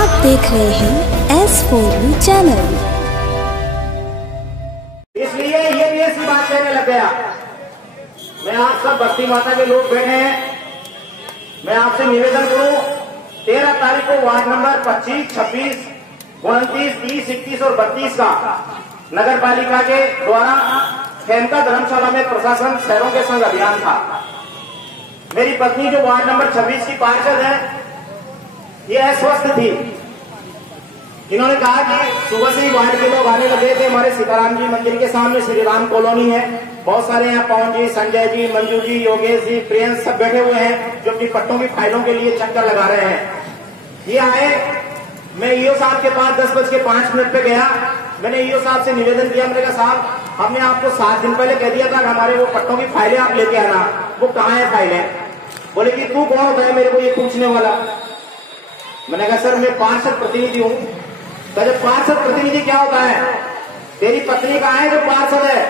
आप देख रहे हैं S4U चैनल। इसलिए ये भी ऐसी बात कहने लग गया। मैं आप सब बस्ती माता के लोग बैठे हैं, मैं आपसे निवेदन करूं 13 तारीख को वार्ड नंबर 25, 26, 29, 30, 31 और 32 का नगर पालिका के द्वारा खेमका धर्मशाला में प्रशासन शहरों के संग अभियान था। मेरी पत्नी जो वार्ड नंबर 26 की पार्षद है, ये अस्वस्थ थी। इन्होंने कहा कि सुबह से ही वार्ड के लोग आने लगे थे। हमारे सीताराम जी मंदिर के सामने श्री राम कॉलोनी है, बहुत सारे यहाँ पवन जी, संजय जी, मंजू जी, योगेश जी, प्रियंश सब बैठे हुए हैं जो अपनी पट्टों की फाइलों के लिए चक्कर लगा रहे हैं। ये आए, मैं ईओ साहब के पास 10:05 पे गया। मैंने ईओ साहब से निवेदन किया, मैंने कहा साहब हमने आपको 7 दिन पहले कह दिया था कि हमारे वो पट्टों की फाइलें आप लेके आना, वो कहाँ है फाइलें? बोले कि तू कौन होता है मेरे को ये पूछने वाला? मैंने कहा सर मैं पार्षद प्रतिनिधि हूँ। तो पार्षद प्रतिनिधि क्या होता है? तेरी पत्नी कहाँ है जो पार्षद है?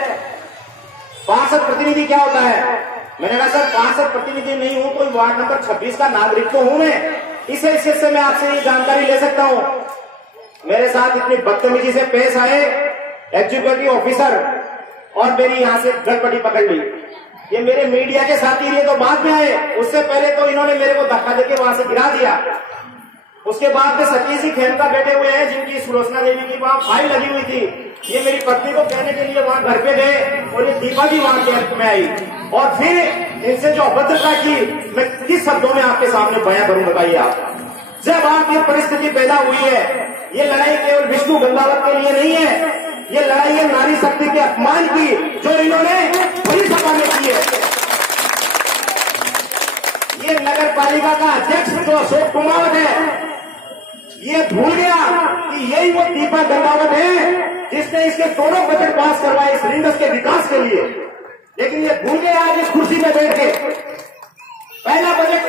पार्षद प्रतिनिधि क्या होता है? मैंने कहा सर पार्षद प्रतिनिधि नहीं हूँ, कोई वार्ड नंबर 26 का नागरिक तो हूँ मैं, इस हैसियत से मैं आपसे ये जानकारी ले सकता हूँ। मेरे साथ इतनी बदतमीजी से पेश आए एग्जीक्यूटिव ऑफिसर और मेरी यहाँ से गड़बड़ी पकड़ ली। ये मेरे मीडिया के साथी ये तो बाद में आए, उससे पहले तो इन्होंने मेरे को धक्का देके वहां से गिरा दिया। उसके बाद में सतीश जी खेमका बैठे हुए हैं जिनकी सुलोचना देवी की वहां फाइल लगी हुई थी। ये मेरी पत्नी को कहने के लिए वहां घर पे गए और ये दीपा जी वहां कैंप में आई और फिर इनसे जो अभद्रता की मैं किस शब्दों में आपके सामने बयां करूं बताइए आप। जब आप ये परिस्थिति पैदा हुई है, ये लड़ाई केवल विष्णु गंगावत के लिए नहीं है, ये लड़ाई है नारी शक्ति के अपमान की जो इन्होंने बड़ी सभा में की है। ये नगर पालिका का अध्यक्ष जो अशोक कुमावत है, ये भूल गया कि यही वो दीपा गंगावत है जिसने इसके दोनों बजट पास करवाए इस रिंगस के विकास के लिए। लेकिन ये भूल गया आज इस कुर्सी में बैठ के। पहला बजट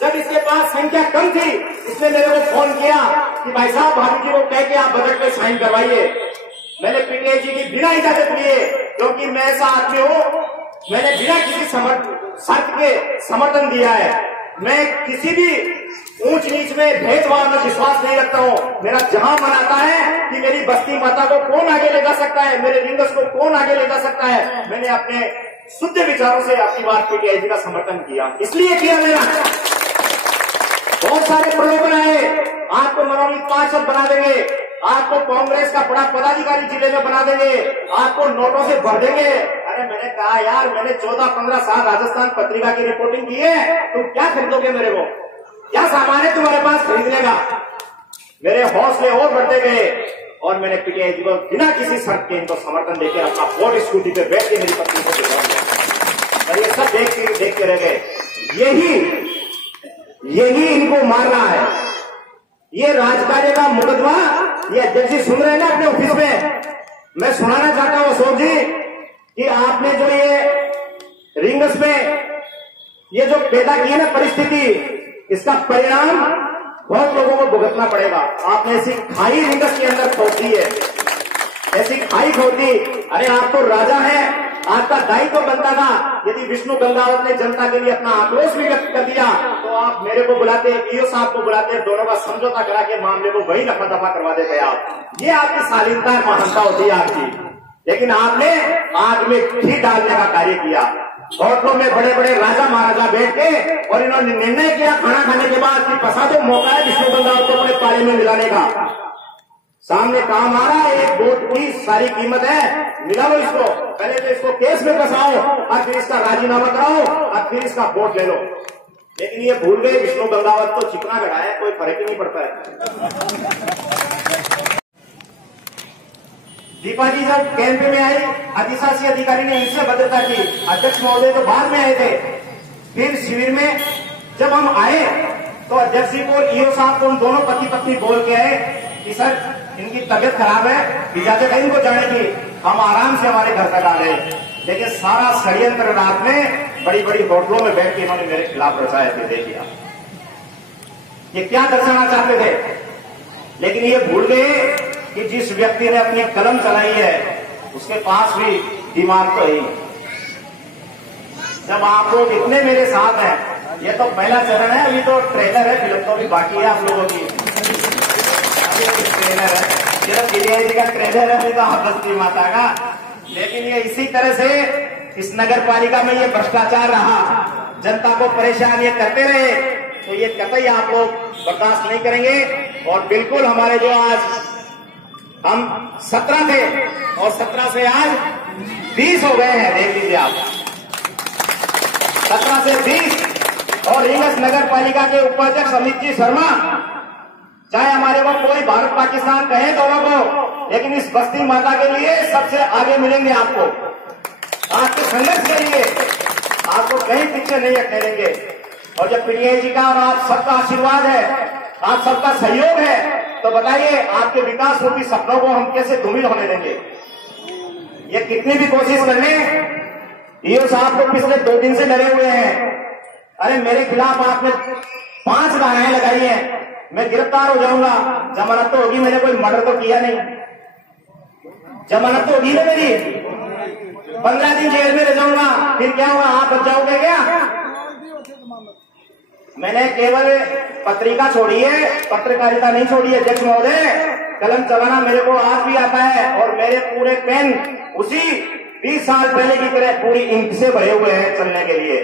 जब इसके पास संख्या कम थी, इसने मेरे को फोन किया कि भाई साहब भाभी जी को कह के आप बजट पे साइन करवाइए। मैंने पीटीआई जी की बिना इजाजत लिए, क्योंकि मैं ऐसा आदमी हूं, मैंने बिना किसी शर्त के समर्थन दिया है। मैं किसी भी ऊंच नीच में भेदभाव में विश्वास नहीं रखता हूं। मेरा जहां मन आता है कि मेरी बस्ती माता को कौन आगे ले जा सकता है, मेरे रिंगस को कौन आगे ले जा सकता है, मैंने अपने शुद्ध विचारों से अपनी बात पीटीआई जी का समर्थन किया। इसलिए किया मेरा। बहुत सारे प्रलोभन आए, आपको मनोनीत पार्षद बना देंगे, आपको कांग्रेस का बड़ा पदाधिकारी जिले में बना देंगे, आपको नोटों से भर देंगे। अरे मैंने कहा यार मैंने 14-15 साल राजस्थान पत्रिका की रिपोर्टिंग की है, तुम क्या खरीदोगे मेरे को? क्या सामान है तुम्हारे पास खरीदने का? मेरे हौसले और बढ़ते गए और मैंने पीटीआई जी को बिना किसी शर्त के इनको समर्थन देकर अपना फोर्ड स्कूटी पे बैठ के मेरी पत्नी को दिखाया और ये सब देखते रह गए। यही इनको मार रहा है। ये राजकार्य का मुकदमा ये अध्यक्ष जी सुन रहे हैं ना अपने ऑफिस में। मैं सुनाना चाहता हूं अशोक जी कि आपने जो ये रिंगस में ये जो पैदा की है ना परिस्थिति, इसका परिणाम बहुत लोगों को भुगतना पड़ेगा। आपने ऐसी खाई रिंगस के अंदर खोद दी है, ऐसी खाई खोद दी। अरे आप तो राजा हैं, आपका दायित्व बनता था, यदि विष्णु गंगावत ने जनता के लिए अपना आक्रोश भी व्यक्त कर दिया तो आप मेरे को बुलाते, ईओ साहब को बुलाते, दोनों का समझौता करा के मामले को वही दफा दफा करवा देते आप। ये आपकी शालीनता महानता होती है आपकी। लेकिन आपने आग में घी डालने का कार्य किया। होटलों में बड़े बड़े राजा महाराजा बैठ के और इन्होंने निर्णय किया खाना खाने के बाद कि पसा तो मौका है विष्णु गंगावत को अपने पाले में मिलाने का। सामने काम आ रहा है, एक वोट की सारी कीमत है, मिला लो इसको। पहले तो इसको केस में फंसाओ और फिर इसका राजीनामा कराओ और फिर इसका वोट ले लो। लेकिन ये भूल गए विष्णु गंगावत तो चिकना गड़ा है, कोई फर्क ही नहीं पड़ता है। दीपा जी जब कैंप में आई, अधिशासी अधिकारी ने इनसे भद्रता की। अध्यक्ष महोदय तो बाद में आए थे। फिर शिविर में जब हम आए तो अध्यक्ष जी को ईओ साहब को हम दोनों पति पत्नी बोल के आए कि सर इनकी तबियत खराब है, इजाजत है इनको जाने की। हम आराम से हमारे घर तक आ गए। लेकिन सारा षड्यंत्र रात में बड़ी बड़ी होटलों में बैठ के इन्होंने मेरे खिलाफ रचाया थे। देखिए ये क्या दर्शाना चाहते थे। लेकिन ये भूल गए कि जिस व्यक्ति ने अपनी कलम चलाई है उसके पास भी दिमाग तो है। जब आप लोग इतने मेरे साथ हैं, ये तो पहला चरण है, अभी तो ट्रेलर है, फिल्म तो भी बाकी है आप लोगों की। ट्रेनर है, ये तो पीडीआई का ट्रेनर है, नहीं तो आप बस्ती माता का। लेकिन ये इसी तरह से इस नगर पालिका में ये भ्रष्टाचार रहा, जनता को परेशान ये करते रहे, तो ये कतई आप लोग बर्दाश्त नहीं करेंगे। और बिल्कुल हमारे जो आज हम 17 थे और 17 से आज 20 हो गए हैं, देख लीजिए आप, 17 से 20। और रींगस नगर पालिका के उपाध्यक्ष अमित जी शर्मा, चाहे हमारे को कोई भारत पाकिस्तान कहे दोनों को, लेकिन इस बस्ती माता के लिए सबसे आगे मिलेंगे आपको। आपके संघर्ष के लिए आपको कहीं पीछे नहीं रखने देंगे। और जब पीडीआई जी का और आप सबका आशीर्वाद है, आप सबका सहयोग है, तो बताइए आपके विकास रूपी सपनों को हम कैसे धूमिल होने देंगे। ये कितनी भी कोशिश कर लें, ईओ साहब को पिछले 2 दिन से डरे हुए हैं। अरे मेरे खिलाफ आपने 5 धाराएं लगाई हैं, मैं गिरफ्तार हो जाऊंगा, जमानत तो होगी, मैंने कोई मर्डर तो किया नहीं, जमानत तो होगी ना मेरी, 15 दिन जेल में रह जाऊंगा, फिर क्या होगा, आप बच जाओगे क्या? मैंने केवल पत्रिका छोड़ी है, पत्रकारिता नहीं छोड़ी है अध्यक्ष महोदय। कलम चलाना मेरे को आज भी आता है और मेरे पूरे पेन उसी 20 साल पहले की तरह पूरी इंक से भरे हुए हैं चलने के लिए।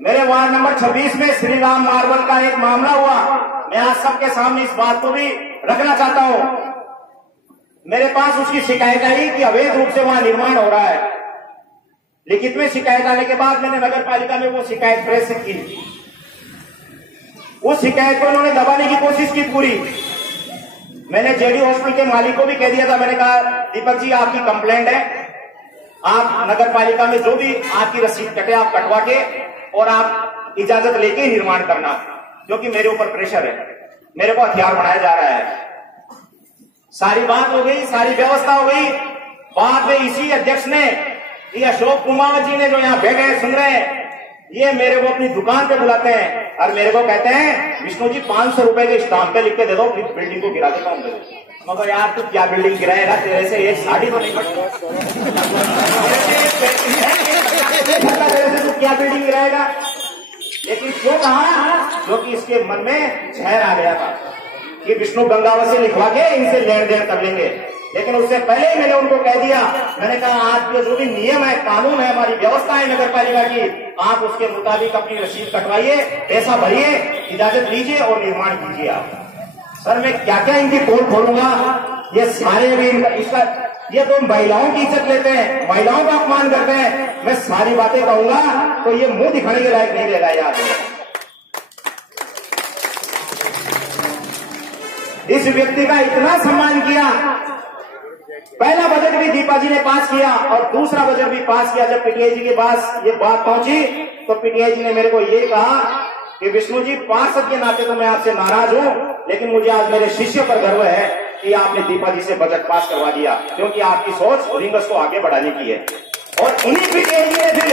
मेरे वार्ड नंबर 26 में श्री राम मार्बल का एक मामला हुआ, मैं आज सबके सामने इस बात को भी रखना चाहता हूं। मेरे पास उसकी शिकायत आई कि अवैध रूप से वहां निर्माण हो रहा है। लिखित में शिकायत आने के बाद मैंने नगर पालिका में वो शिकायत प्रेस की। उस शिकायत को उन्होंने दबाने की कोशिश की पूरी। मैंने जेडी हॉस्पिटल के मालिक को भी कह दिया था, मैंने कहा दीपक जी आपकी कंप्लेंट है, आप नगर पालिका में जो भी आपकी रसीद कटे आप कटवा के और आप इजाजत लेके ही निर्माण करना, क्योंकि मेरे ऊपर प्रेशर है, मेरे को हथियार बनाया जा रहा है। सारी बात हो गई, सारी व्यवस्था हो गई। बाद में इसी अध्यक्ष ने, ये अशोक कुमार जी ने जो यहाँ बैठे हैं सुन रहे हैं, ये मेरे को अपनी दुकान पे बुलाते हैं और मेरे को कहते हैं विष्णु जी 500 रुपए के स्टाम्प पे लिख के दे दो, फिर बिल्डिंग को गिरा देता हूँ। मगर यार तू क्या बिल्डिंग गिराएगा, तेरे से एक साड़ी तो नहीं पड़ती, तेरे से तू क्या बिल्डिंग गिराएगा। लेकिन क्यों कहा, क्योंकि इसके मन में जहर आ गया था कि विष्णु गंगावत से लिखवा के इनसे लेन देन कर लेंगे। लेकिन उससे पहले ही मैंने उनको कह दिया, मैंने कहा आज के जो भी नियम है, कानून है, हमारी व्यवस्था है नगर पालिका की, आप उसके मुताबिक अपनी रसीद कटवाइए, पैसा भरिए, इजाजत लीजिए और निर्माण कीजिए। आप सर मैं क्या क्या इनकी पोल खोलूंगा, ये सारे भी इसका, ये तो महिलाओं की इज्जत लेते हैं, महिलाओं का अपमान करते हैं, मैं सारी बातें कहूंगा तो ये मुंह दिखाने के लायक नहीं रहेगा। याद इस व्यक्ति का इतना सम्मान किया, पहला बजट भी दीपा जी ने पास किया और दूसरा बजट भी पास किया। जब पीटीआई जी के पास ये बात पहुंची तो पीटीआई जी ने मेरे को ये कहा कि विष्णु जी पार्षद के नाते तो मैं आपसे नाराज हूं, लेकिन मुझे आज मेरे शिष्य पर गर्व है कि आपने दीपा जी से बजट पास करवा दिया, क्योंकि आपकी सोच रींगस को आगे बढ़ाने की है। और उन्हीं पीटीआई जी ने फिर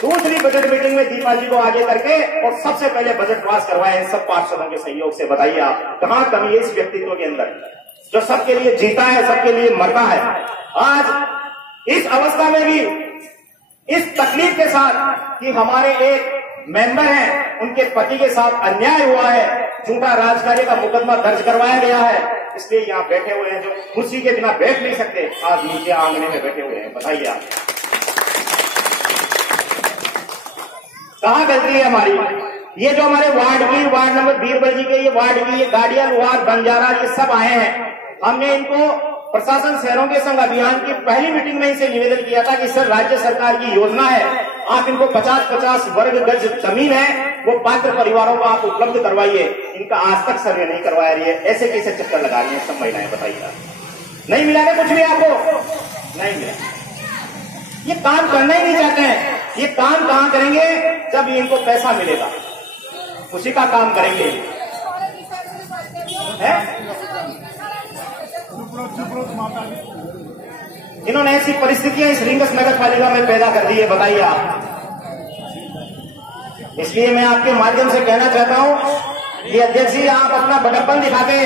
दूसरी बजट मीटिंग में दीपा जी को आगे करके और सबसे पहले बजट पास करवाए सब पार्षदों के सहयोग से। बताइए आप कहां कमी है इस व्यक्तित्व के अंदर, जो सबके लिए जीता है, सबके लिए मरता है। आज इस अवस्था में भी इस तकलीफ के साथ कि हमारे एक मेंबर हैं, उनके पति के साथ अन्याय हुआ है, झूठा राजकार्य का मुकदमा दर्ज करवाया गया है, इसलिए यहाँ बैठे हुए हैं जो कुर्सी के बिना बैठ नहीं सकते, आज नीचे आंगने में बैठे हुए हैं। बताइए आप कहां गलती है हमारी। ये जो हमारे वार्ड नंबर बीरबल जी के ये वार्ड की ये गाड़ियां, लोहार, बंजारा ये सब आए हैं, हमने इनको प्रशासन शहरों के संघ अभियान की पहली मीटिंग में इनसे निवेदन किया था कि सर राज्य सरकार की योजना है, आप इनको 50-50 वर्ग गज जमीन है वो पात्र परिवारों को आप उपलब्ध करवाइए। इनका आज तक सर्वे नहीं करवाया रही है, ऐसे कैसे चक्कर लगा रही है सब महिलाएं। बताइए नहीं मिला ना कुछ भी आपको, नहीं मिला। ये काम करना ही नहीं चाहते हैं। ये काम कहां करेंगे, जब इनको पैसा मिलेगा उसी का काम करेंगे है? इन्होंने ऐसी परिस्थितियां इस रींगस नगर पालिका में पैदा कर दी है। बताइए आप, इसलिए मैं आपके माध्यम से कहना चाहता हूं कि अध्यक्ष जी आप अपना बड़प्पन दिखाते,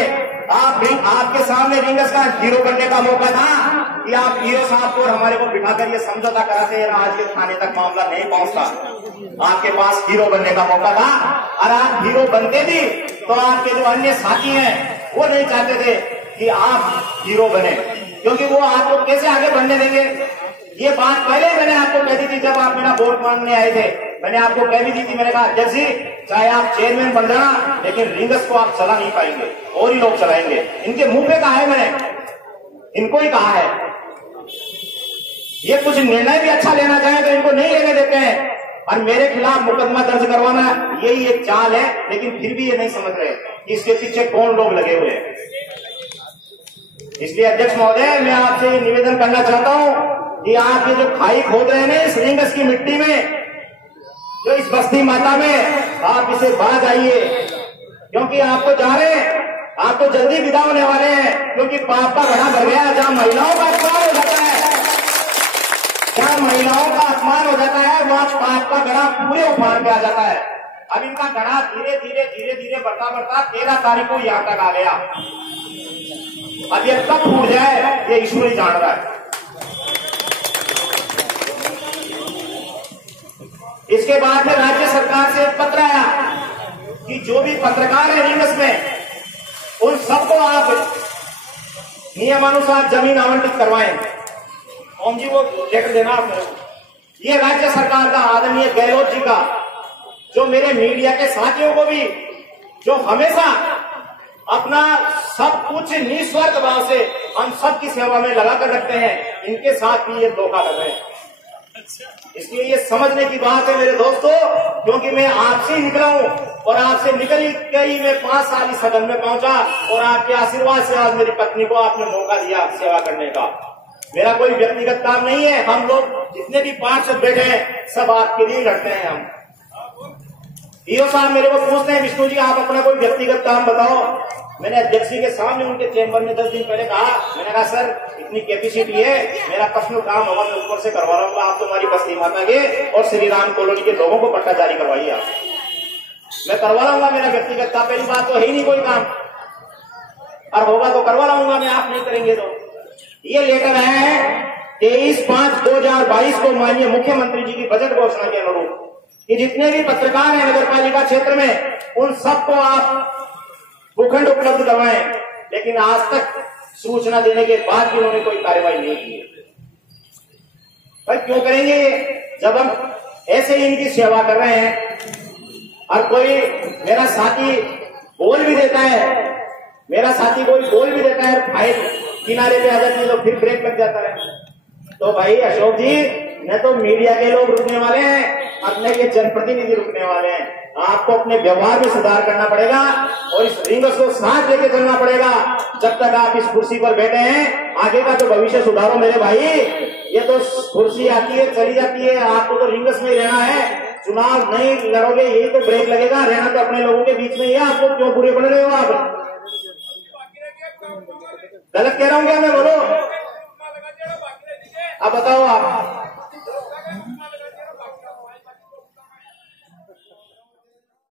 आपके सामने रींगस का हीरो बनने का मौका था कि आप हीरो साहब को और हमारे को बिठाकर ये समझौता कराते, आज के थाने तक मामला नहीं पहुंचता। आपके पास हीरो बनने का मौका था और आप हीरो बनते भी तो आपके जो अन्य साथी हैं वो नहीं चाहते थे कि आप हीरो बने, क्योंकि वो आपको कैसे आगे बढ़ने देंगे। ये बात पहले मैंने आपको कह दी थी जब आप मेरा वोट मांगने आए थे। मैंने आपको कह भी दी थी, मैंने कहा अध्यक्ष जी चाहे आप चेयरमैन बन जाना, लेकिन रिंगस को आप चला नहीं पाएंगे, और ही लोग चलाएंगे। इनके मुंह पे कहा है मैंने, इनको ही कहा है। ये कुछ निर्णय भी अच्छा लेना चाहे तो इनको नहीं लेने देते हैं, और मेरे खिलाफ मुकदमा दर्ज करवाना यही एक चाल है। लेकिन फिर भी ये नहीं समझ रहे कि इसके पीछे कौन लोग लगे हुए हैं। इसलिए अध्यक्ष महोदय, मैं आपसे निवेदन करना चाहता हूं कि आप ये जो खाई खोद रहे हैं ना इस रिंगस की मिट्टी में, जो इस बस्ती माता में, आप इसे बाज आइए, क्योंकि आप तो जा रहे हैं, आप तो जल्दी विदा होने वाले हैं। क्योंकि पाप का घड़ा भर गया, जहां महिलाओं का अपमान हो जाता है, जहां महिलाओं का अपमान हो जाता है, वहां पाप का घड़ा पूरे उफान पे आ जाता है। अब इनका घड़ा धीरे धीरे धीरे धीरे बढ़ता बढ़ता 13 तारीख को यहां तक आ गया। अब ये कब फूट जाए ये ईश्वर ही जान रहा है। इसके बाद में राज्य सरकार से एक पत्र आया कि जो भी पत्रकार है रिंगस में, उन सबको आप नियमानुसार जमीन आवंटित करवाएं। ओम जी वो लेटर देना आप मेरे को। ये राज्य सरकार का आदरणीय गहलोत जी का, जो मेरे मीडिया के साथियों को भी, जो हमेशा अपना सब कुछ निस्वार्थ भाव से हम सबकी सेवा में लगा कर रखते हैं, इनके साथ भी ये धोखा कर रहे हैं। इसलिए ये समझने की बात है मेरे दोस्तों, क्योंकि मैं आपसे ही निकला हूं, और आपसे निकल गई मैं 5 साल इस सदन में पहुंचा, और आपके आशीर्वाद से आज मेरी पत्नी को आपने मौका दिया सेवा करने का। मेरा कोई व्यक्तिगत काम नहीं है, हम लोग जितने भी पार्षद बैठे हैं सब आपके लिए लड़ते हैं। हम ईओ साहब मेरे को पूछते हैं, विष्णु जी आप अपना कोई व्यक्तिगत काम बताओ। मैंने अध्यक्ष जी के सामने उनके चैम्बर में 10 दिन पहले कहा, मैंने कहा सर इतनी कैपेसिटी है, मेरा पर्सनल काम होगा, मैं ऊपर से करवा रहा हूँ, आप तुम्हारी बस्ती माता के और श्री राम कॉलोनी के लोगों को पट्टा जारी करवाइए, आप मैं करवा लाऊंगा। मेरा व्यक्तिगत काम, पहली बात तो है ही नहीं कोई काम, और होगा तो करवा लाऊंगा मैं, आप नहीं करेंगे तो। ये लेटर आया है 23/5/2022 को माननीय मुख्यमंत्री जी की बजट घोषणा के अनुरूप कि जितने भी पत्रकार हैं नगर पालिका क्षेत्र में, उन सबको आप भूखंड उपलब्ध करवाएं। लेकिन आज तक सूचना देने के बाद भी उन्होंने कोई कार्रवाई नहीं की। भाई क्यों करेंगे जब हम ऐसे ही इनकी सेवा कर रहे हैं। और कोई मेरा साथी बोल भी देता है, मेरा साथी कोई बोल भी देता है, फाइल किनारे पे आ जाती है तो फिर ब्रेक लग जाता है। तो भाई अशोक जी, न तो मीडिया के लोग रुकने वाले हैं, अपने ये जनप्रतिनिधि रुकने वाले हैं। आपको अपने व्यवहार में सुधार करना पड़ेगा, और इस रिंगस को साथ लेके चलना पड़ेगा। जब तक आप इस कुर्सी पर बैठे हैं, आगे का तो भविष्य सुधारो मेरे भाई। ये तो कुर्सी आती है चली जाती है, आपको तो रिंगस में ही रहना है। चुनाव नहीं लड़ोगे यही तो ब्रेक लगेगा, रहना तो अपने लोगों के बीच में ही है। आपको क्यों बुरे पड़ रहे हो आप? गलत कह रहा हूं क्या मैं? बोलो अब बताओ आप।